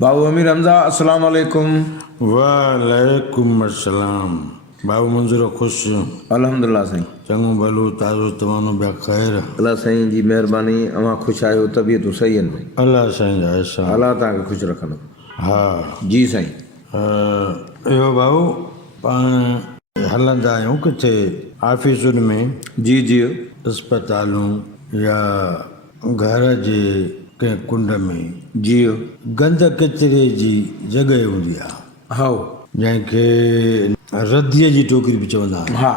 बाबू अमीर हमज़ा अस्सलाम वालेकुम। वालेकुम अस्सलाम। बाबू मंज़ूर ख़ुश अल्हम्दुलिल्लाह साईं। चङो भलो ताज़ो तमानो ॿिया ख़ैर अल्लाह साईं जी महिरबानी। अवां ख़ुशि आहियो, तबियतूं सही आहिनि भाई, अल्लाह साईं जा एहसान। अल्लाह तव्हांखे ख़ुशि रखंदो। हा जी साईं। इहो बाबू पाण हलंदा आहियूं किथे ऑफिसुनि में, जी जी अस्पतालूं या घर जे कंहिं कुंड में जी गंद किचिरे जी जॻह हूंदी आहे हाओ जंहिंखे रदीअ जी टोकरी बि चवंदा आहिनि। हा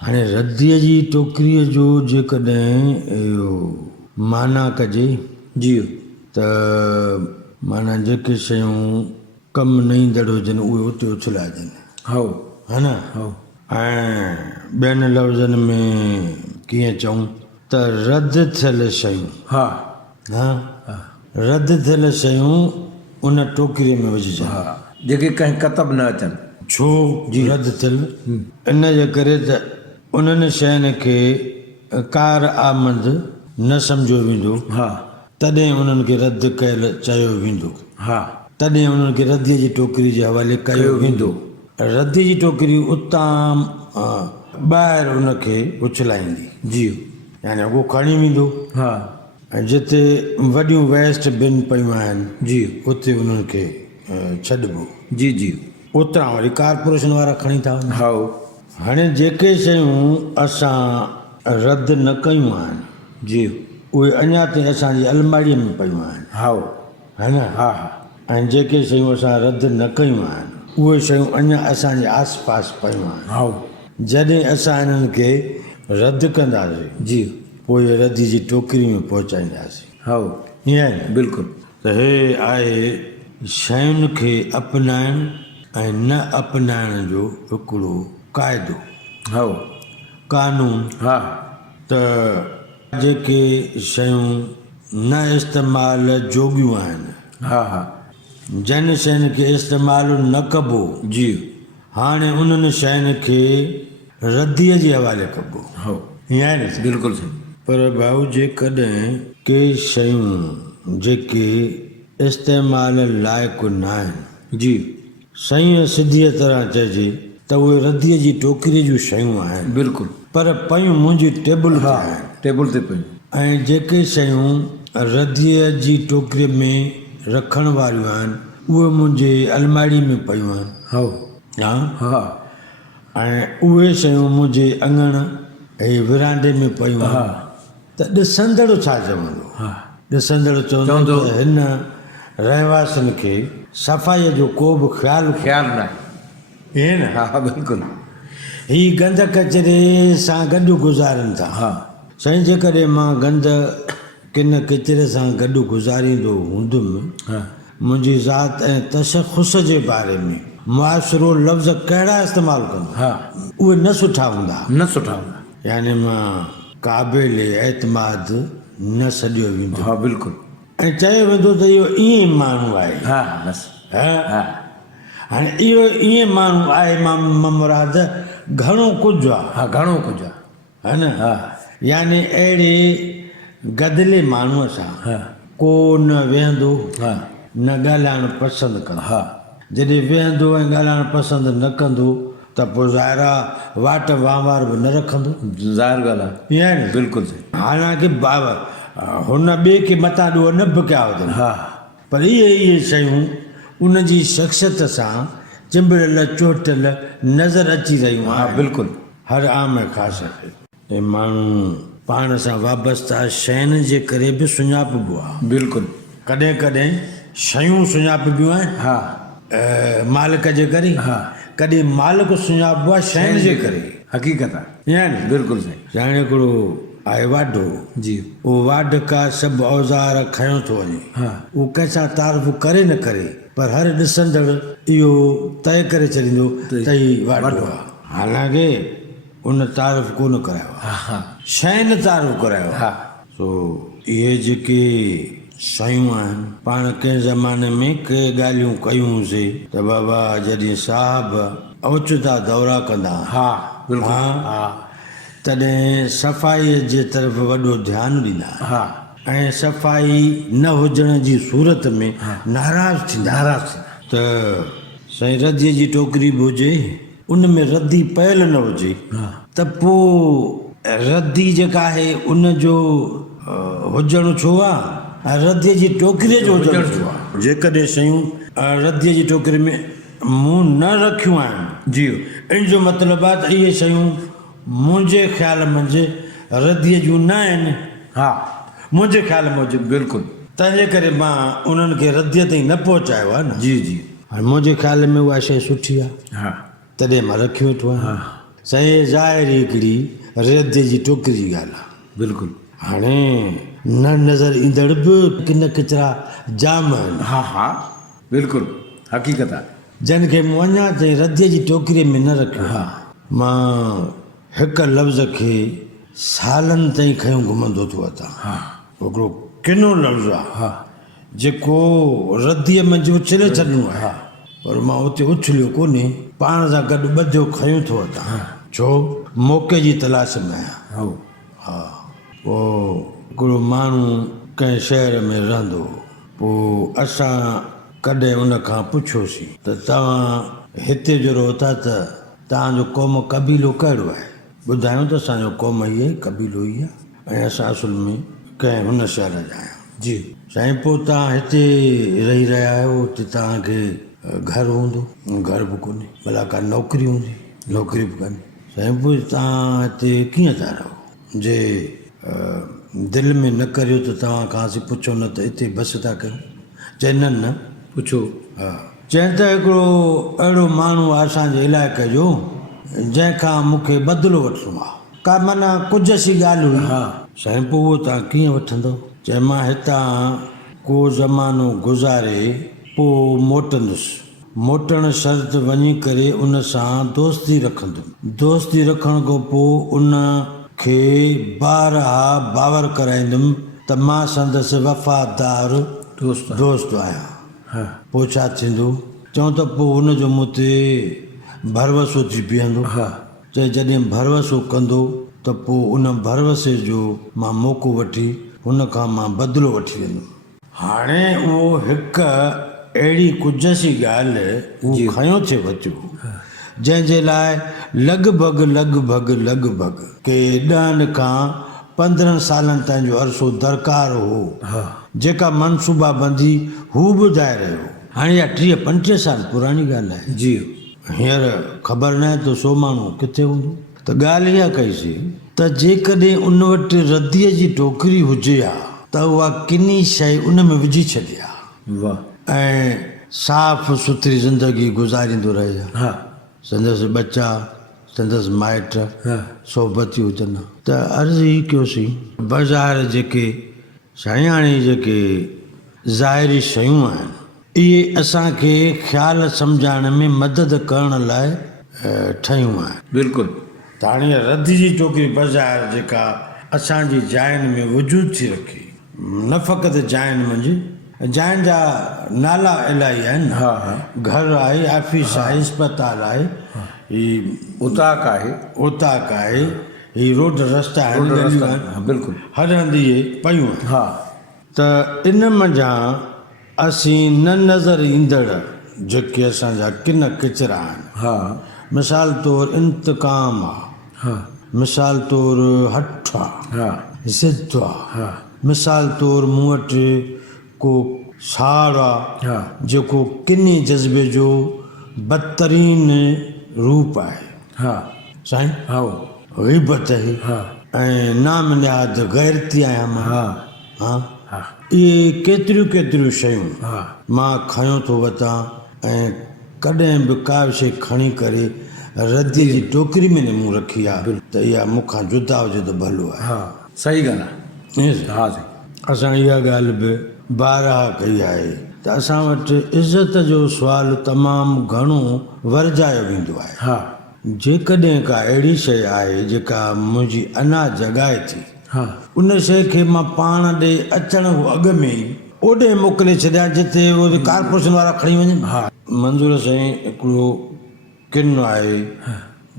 हाणे रदीअ जी टोकरीअ जो जेकॾहिं इहो माना कजे जी त माना जेके शयूं कमु न ईंदड़ हुजनि उहे उते उछलाइजनि, हाओ हा न। हाओ ऐं ॿियनि लफ़्ज़नि में कीअं चऊं त रद थियल शयूं, हा हा रद थियल शयूं उन टोकरीअ में विझजनि। हा जेके कंहिं कतब न अचनि। छो जी रद थियल? इन जे करे त उन्हनि शयुनि खे कार आमद न सम्झो वेंदो, हा तॾहिं उन्हनि खे रद्द कयल चयो वेंदो, हा तॾहिं उन्हनि खे रदीअ जी टोकरी जे हवाले कयो वेंदो। रदीअ जी टोकरी उतां ॿाहिरि उनखे उछलाईंदी, जी यानी उहो खणी वेंदो हा ऐं जिते वॾियूं वेस्ट बिन पियूं आहिनि जी उते उन्हनि खे छॾिबो। जी जी ओतिरा वरी कारपोरेशन वारा खणी था वञनि। हाओ हाणे जेके शयूं असां रद्द न कयूं आहिनि जी उहे अञा ताईं असांजी अलमारीअ में पियूं आहिनि, हाओ है न। हा हा ऐं जेके शयूं असां रद्द न कयूं आहिनि उहे शयूं अञा असांजे आस पास पियूं आहिनि। हाओ जॾहिं असां इन्हनि खे रद्द कंदासीं जी पोइ रदी जी टोकरी में पहुचाईंदासीं, हाओ ईअं आहे न। बिल्कुलु। त हे आहे शयुनि खे अपनाइण ऐं न अपनाइण जो हिकिड़ो क़ाइदो, हाओ कानून। हा त जेके शयूं न इस्तेमाल जोॻियूं आहिनि, हा हा जिन शयुनि खे इस्तेमालु न कबो, जी हाणे उन्हनि शयुनि खे रदीअ जे हवाले कबो, हाओ ईअं आहे न। बिल्कुलु सही। पर भाऊ जेकॾहिं के शयूं जेके इस्तेमाल लाइक़ु न आहिनि, जी सही सिधीअ तरह चइजे त उहे रदीअ जी टोकरीअ जूं शयूं आहिनि, बिल्कुलु। पर पयूं मुंहिंजी टेबल ते हा आहिनि। टेबल ते पियूं। ऐं जेके शयूं रदीअ जी टोकरीअ में रखण वारियूं आहिनि उहे मुंहिंजे अलमारी में पियूं आहिनि, हाओ हा। हा ऐं उहे शयूं मुंहिंजे अङण ऐं विरांडे में पियूं हा आहिनि, त ॾिसंदड़ छा चवंदो? हा ॾिसंदड़ चवंदो त हिन रहवासियुनि खे सफ़ाईअ जो को बि ख़्यालु ख़्यालु न आहे। इहे न। हा बिल्कुलु। ही गंद कचिरे सां गॾु गुज़ारनि था। हा साईं जेकॾहिं मां गंद किन किचिरे सां गॾु गुज़ारींदो हूंदुमि, हा मुंहिंजी ज़ात ऐं तशख़ुस जे बारे में मुआसिरो लफ़्ज़ कहिड़ा इस्तेमालु कंदो, हा उहे न सुठा हूंदा, न सुठा हूंदा। यानी मां क़ाबिल एतमाद न सॾियो वेंदो हा बिल्कुलु। ऐं चयो वेंदो त इहो ईअं माण्हू आहे, हा बसि। हा। हा हाणे इहो ईअं माण्हू आहे, मां मुराद घणो कुझु आहे, हा घणो कुझु आहे। है न। हा यानी अहिड़े गदिले माण्हूअ सां हा को न वेहंदो हा न ॻाल्हाइणु पसंदि कंदो। हा जॾहिं वेहंदो ऐं ॻाल्हाइणु पसंदि न कंदो त पोइ ज़ाहिर आहे वाट वहिंवार बि न रखंदो, ज़ाहिर ॻाल्हि आहे। ईअं आहे न। बिल्कुलु सही। हालांकि हुन ॿिए खे मथां ॾोह न बि कया हुजनि, हा पर इहे शयूं उन जी शख़्सियत सां चिंबड़ियल चोटियल नज़र अची रहियूं हा आहिनि। बिल्कुलु। हर आम ख़ासि खे माण्हू पाण सां वाबस्ता शयुनि जे करे बि सुञाणिबो आहे। बिल्कुलु। कॾहिं कॾहिं शयूं सुञाणिबियूं आहिनि हा मालिक जे करे, हा कॾहिं मालिक सुञाणिबो आहे शयुनि जे करे, हक़ीक़त आहे। ईअं आहे न। बिल्कुलु सही। हाणे हिकिड़ो आहे वाढो, जी उहो वाढ का सभु औज़ार खयों थो वञे, हा उहो कंहिंसां तारीफ़ करे न करे पर हर ॾिसंदड़ इहो तय करे छॾींदो त हीउ वाढो आहे, हालांकि उन तारीफ़ कोन करायो आहे, हा हा शयुनि तारीफ़ करायो आहे। हा सो इहे जेके शयूं आहिनि, पाण कंहिं ज़माने में के ॻाल्हियूं कयूंसीं त बाबा जॾहिं साहब ओचिता दौरा कंदा, हा बिल्कुलु। हा, हा तॾहिं सफ़ाईअ जे तरफ़ वॾो ध्यानु ॾींदा। हा ऐं सफ़ाई न हुजण जी सूरत में नाराज़ थींदा त साईं रदीअ जी टोकरी बि हुजे उन में रदी पयल न हुजे त पोइ रदी जेका आहे उन जो हुजणु छो आहे, रदीअ जी टोकरीअ जो हुजणु छो आहे। जेकॾहिं शयूं रदीअ जी टोकरी में मूं न रखियूं आहिनि जी, इन जो मतिलबु आहे त इहे शयूं मुंहिंजे ख़्याल मंझि रदीअ जूं न आहिनि। हा, मुंहिंजे ख़्याल मूजिबि बिल्कुलु, तंहिंजे करे मां उन्हनि खे रदीअ ताईं न पहुचायो आहे न। जी जी, हाणे मुंहिंजे ख़्याल में उहा शइ सुठी आहे, हा, तॾहिं मां रखी वेठो आहियां। साईं ज़ाहिर हिकिड़ी रदीअ जी टोकरी जी ॻाल्हि आहे। बिल्कुलु, हाणे न नज़र ईंदड़ बि किन किचिरा जाम आहिनि। हा हा, बिल्कुलु हक़ीक़त आहे, जिन खे मूं अञा ताईं रदीअ जी टोकरीअ में न रखियो। हा, मां हिकु लफ़्ज़ खे सालनि ताईं खयूं घुमंदो थो अचां। हा, हिकिड़ो किनो लफ़्ज़ आहे, हा, जेको रदीअ मंझि उछले छॾिणो आहे। हा, पर मां उते उछलियो कोन्हे, पाण सां गॾु ॿधियो खयूं थो अचां। छो, मौक़े जी तलाश में आहियां। हा, पोइ हिकिड़ो माण्हू कंहिं शहर में रहंदो हो, पोइ असां कॾहिं उन खां पुछियोसीं त तव्हां हिते जो रहो था त तव्हांजो क़ौम क़बीलो कहिड़ो आहे। ॿुधायूं त असांजो क़ौम इहे क़बीलो ई आहे ऐं असां असुल में कंहिं हुन शहर जा आहियूं। जी साईं, पोइ तव्हां हिते रही रहिया आहियो, हिते तव्हांखे घर हूंदो। घर बि कोन्हे, भला का नौकिरी हूंदी, नौकिरी बि कोन्हे। साईं, पोइ तव्हां हिते कीअं था रहो। जे दिलि में न करियो त तव्हां खां असीं पुछो न त हिते बसि था कयूं। चए न न पुछो। हा, चइनि त हिकिड़ो अहिड़ो माण्हू आहे असांजे इलाइक़े जो जंहिंखां मूंखे बदिलो वठिणो आहे। का माना कुझु सी ॻाल्हि हुई। हा साईं, पोइ उहो तव्हां कीअं वठंदो। चए मां हितां को ज़मानो गुज़ारे पोइ मोटंदुसि, मोटण शर्त वञी करे उन सां दोस्ती रखंदुमि। दोस्ती रखण खां पोइ उन खे बारहा बावर कराईंदुमि त मां संदसि वफ़ादार दोस्त आहियां। हा, पोइ छा थींदो। चऊं त पोइ हुनजो मूं ते भरवसो थी बीहंदो। हा, चए जॾहिं भरवसो कंदो त पोइ उन भरवसे जो मां मौक़ो वठी हुन खां मां बदिलो वठी वेंदुमि। हाणे उहो हिकु अहिड़ी कुझ सी ॻाल्हि उहो खयों थिए वरितो जंहिंजे लाइ लॻभॻि के 10 खां 15 सालनि ताईं जो अरसो दरकारु हो। हा, जेका मनसूबाबंदी हू ॿुधाए रहियो। हाणे इहा 30-35 साल पुराणी ॻाल्हि आहे। जी, हींअर ख़बर न आहे त 100 माण्हू किथे हूंदो। त ॻाल्हि इहा कईसीं त जेकॾहिं उन वटि रदीअ जी टोकरी हुजे हा त उहा किनी शइ उन में विझी छॾे हा। वाह, ऐं साफ़ सुथरी ज़िंदगी गुज़ारींदो रहे हा। हा, संदसि बच्चा, संदसि माइट सोबती हुजनि। त अर्ज़ु ई कयोसीं बाज़ारि जेके साईं हाणे जेके ज़ाहिरी शयूं आहिनि इहे असांखे ख़्यालु सम्झाइण में मदद करण लाइ ठहियूं आहिनि। बिल्कुलु, त हाणे रदी जी टोकरी बाज़ारि जेका असांजी जायुनि में वजूद थी रखे, न फ़क़ति जायुनि मंझि, जायुनि जा नाला इलाही आहिनि। हा हा, घर आहे, ऑफिस आहे, अस्पताल आहे, ही उताक आहे, ही रोड रस्ता आहिनि। बिल्कुलु, हर हंधि इहे पयूं आहिनि। हा, त इन मंझां असीं न नज़र ईंदड़ जेके असांजा किन किचिरा आहिनि। हा, मिसाल तौरु इंतकाम आहे। हा, मिसाल तौरु हठ आहे। हा, ज़िद आहे। हा, मिसाल तौरु मूं वटि को साड़ आहे। हा, जेको किनी जज़्बे जो बदतरीन रूप आहे। हा साईं, हा, ग़ीबत आहे। हा, ऐं नाम निहाद गैरती आहियां मां। हा हा हा, इहे केतिरियूं शयूं मां खयों थो वठां ऐं कॾहिं बि का बि शइ खणी करे रदीअ जी टोकरी में न मूं रखी आहे त इहा मूंखां जुदा हुजे त भलो आहे। हा, सही ॻाल्हि आहे। हा साईं, असां इहा ॻाल्हि बि बारहा कई आहे त असां वटि इज़त जो सुवालु तमामु घणो वरजायो वेंदो आहे। हा, जेकॾहिं का अहिड़ी शइ आहे जेका मुंहिंजी अञा जॻाए थी, हा, उन शइ खे मां पाण ॾे अचण अॻु में ई ओॾे मोकिले छॾियां जिते उहे कारपोरेशन वारा खणी वञनि। हा, मंज़ूर साईं, हिकिड़ो किन आहे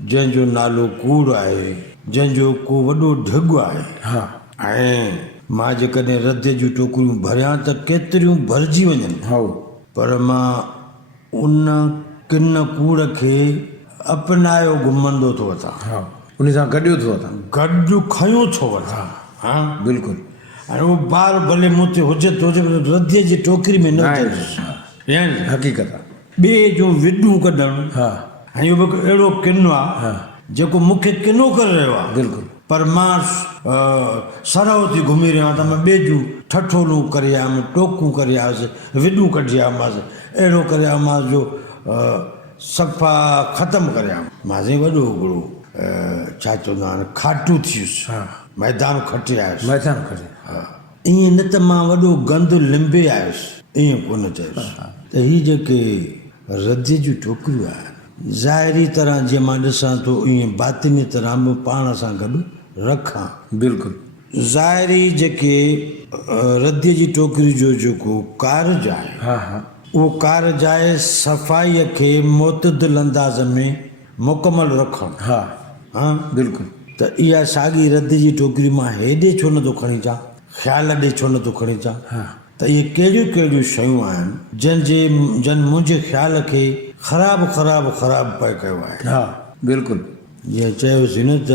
जंहिंजो नालो कूड़ आहे, जंहिंजो को वॾो ढिघ आहे। हा, ऐं मां जेकॾहिं रद जूं टोकरियूं भरियां त केतिरियूं भरिजी वञनि, हाँ पर मां उन किन कूड़ खे अपनायो घुमंदो थो वठां, हाँ उन सां गॾियो थो वठां। गॾु खयूं थो वठां। हा बिल्कुलु हाणे उहो ॿार भले मूं ते हुजे त हुजे, पर रदीअ जी टोकरी में न आहे। हुजे। यानी हक़ीक़त आहे। ॿिए जूं विॾूं कढणु, हा ऐं इहो बि हिकु अहिड़ो किनो आहे जेको मूंखे किनो करे रहियो आहे, बिल्कुलु पर मां सराहो थी घुमी रहियो आहियां त मां ॿिए जूं ठठोलूं करे आयुमि, टोकूं करे आयुसि, विॾूं कढी आयोमांसि, अहिड़ो करे आयोमांसि जो सफ़ा ख़तमु करे आयुमि। मां साईं वॾो हिकिड़ो छा चवंदा आहिनि खाटू थी वियुसि, मैदान खटे आयुसि। मैदान खटे। ईअं न त मां वॾो गंदु लिंबे आयुसि, ईअं कोन चयुसि। त हीअ जेके रदीअ जूं टोकरियूं आहिनि, ज़ाहिरी तरह जीअं मां ॾिसां थो ईअं बातिनी तरह बि पाण सां गॾु रखां। बिल्कुलु ज़ाहिरी जेके रदीअ जी टोकरी जो जेको कारज आहे, हा हा उहो कारज आहे सफ़ाईअ खे मुतदिल अंदाज़ में मुकमल रखणु। हा हा बिल्कुलु। त इहा साॻी रद जी टोकरी मां हेॾे छो नथो खणी अचां, ख़्याल ॾे छो नथो खणी अचां, त इहे कहिड़ियूं कहिड़ियूं शयूं आहिनि जन मुंहिंजे ख़्याल खे ख़राबु ख़राबु ख़राबु पिए कयो आहे। हा बिल्कुलु। जीअं चयोसीं न त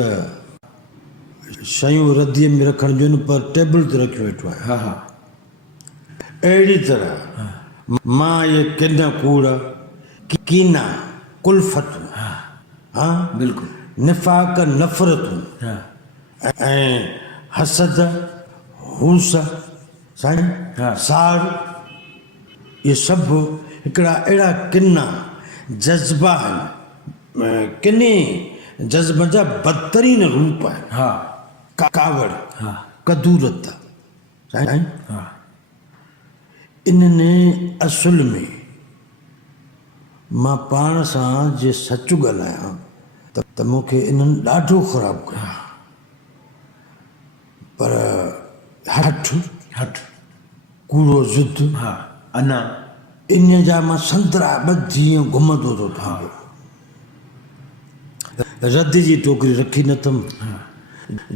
शयूं रदीअ में रखण जूं न, पर टेबल ते रखी वेठो आहे। हा हा अहिड़ी तरह मां इहे किन कूड़, कीना, कुल्फ़तूं, हा बिल्कुलु। निफ़ाक़, नफ़रतूं हा ऐं हसद, हूस, साईं हा। साड़, इहे सभु हिकिड़ा अहिड़ा किना जज़्बा आहिनि, किने जज़्बा जा बदतरीन रूप आहिनि। हा कावड़, हा कदूरत, साईं हा इन्हनि असुल में मां पाण सां जे सच ॻाल्हायां त मूंखे इन्हनि ॾाढो ख़राबु कयो, पर हठ कूड़ो ज़िद, हा अञा इन जा मां संतरा ॿधी घुमंदो थो था। रद जी टोकरी रखी नथमि,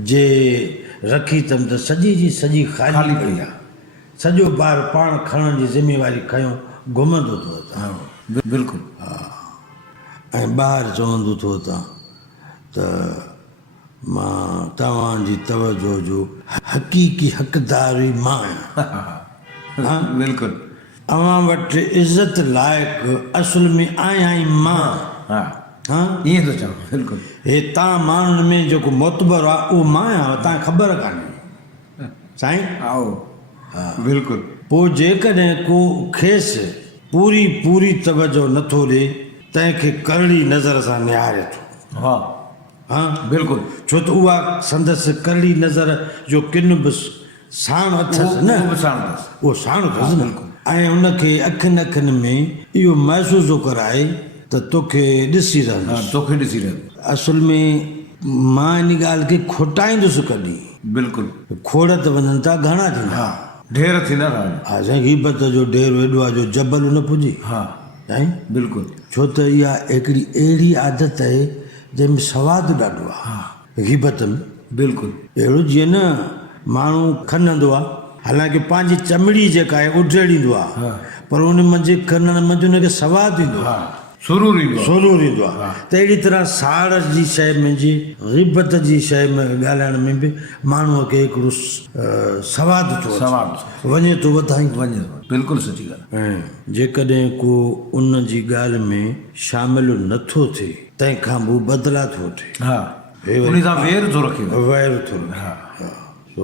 जे रखी अथमि त सॼी जी सॼी ख़ाली पई आहे, सॼो ॿार पाण खणण जी ज़िमेवारी खयों घुमंदो थो अचां। बिल्कुलु। ऐं ॿाहिरि चवंदो थो अचां त मां तव्हांजी तवजो जो हक़ीक़ी हक़दारी मां आहियां। बिल्कुलु। अवां वटि इज़त लाइक़ु असुल में आहियां ई मां। हा हा ईअं थो चवां। बिल्कुलु। हे तव्हां माण्हुनि में जेको मोतबर आहे उहो मां आहियां, तव्हांखे ख़बर कान्हे साईं। आओ बिल्कुलु। पोइ जेकॾहिं को खेसि पूरी पूरी तवजो नथो ॾे, तंहिंखे करड़ी नज़र सां निहारे थो। हा हा बिल्कुलु। छो त उहा संदसि करड़ी नज़र जो किन बि साण अथसि न, उहो साण अथसि न, ऐं उनखे अखियुनि अखियुनि में इहो महसूस थो कराए त तोखे ॾिसी रहंदुसि, तोखे ॾिसी रहंदुसि। असल में मां इन ॻाल्हि खे खोटाईंदुसि कॾहिं। बिल्कुलु। खोड़ त वञनि था घणा थींदा। हा ढेर थींदा रहनि। हा साईं, ग़ीबत जो ढेर एॾो आहे जो जबल न पुॼे। हा साईं बिल्कुलु। छो त इहा हिकिड़ी अहिड़ी आदत आहे जंहिंमें सवादु ॾाढो आहे ग़ीबत में। बिल्कुलु। अहिड़ो जीअं न माण्हू खनंदो आहे, हालांकि पंहिंजी चमड़ी जेका आहे उधेड़ींदो आहे, पर उन मंझि खनण मंझि उनखे सवादु ईंदो आहे, सुरूर ईंदो आहे। त अहिड़ी तरह साड़ जी शइ मुंहिंजी, ग़ीबत जी शइ में ॻाल्हाइण में बि माण्हूअ खे हिकिड़ो सवादु थो वञे थो वधाईंदो वञे। बिल्कुलु सची ॻाल्हि। ऐं जेकॾहिं को उन जी ॻाल्हि में शामिलु नथो थिए, तंहिंखां पोइ बदिला थो वठे। हा उन सां वैर थो रखे। वैर थो रखे। सो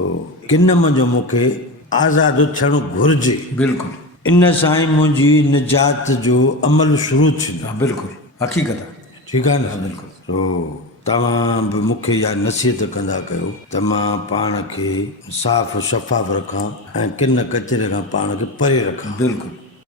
किन मंझि मूंखे आज़ादु थियणु घुरिजे। बिल्कुलु। इन सां ई मुंहिंजी निजात जो अमल शुरू थींदो। बिल्कुलु हक़ीक़त आहे। ठीकु आहे न। बिल्कुलु। सो तव्हां बि मूंखे इहा नसीहत कंदा कयो त मां पाण खे साफ़ शफ़ाफ़ रखां ऐं किन कचिरे खां पाण खे परे रखां। बिल्कुलु।